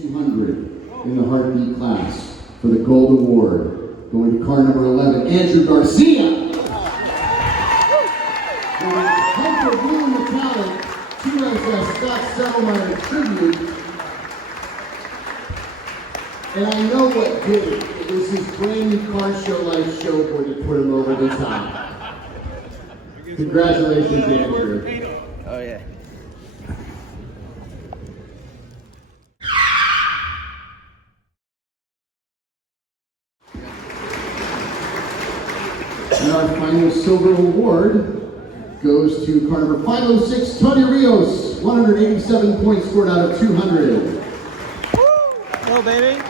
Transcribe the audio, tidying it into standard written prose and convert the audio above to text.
200 in the heartbeat class for the gold award. Going to car number 11, Andrew Garcia. Hunter Blue Metallic, TSS Scott Settlemeyer tribute. And I know what did it. It was his brand new Carshow life showboard that put him over the top. Congratulations, Andrew. Oh yeah. And our final silver award goes to car number 506, Tony Rios, 187 points scored out of 200. Go, baby.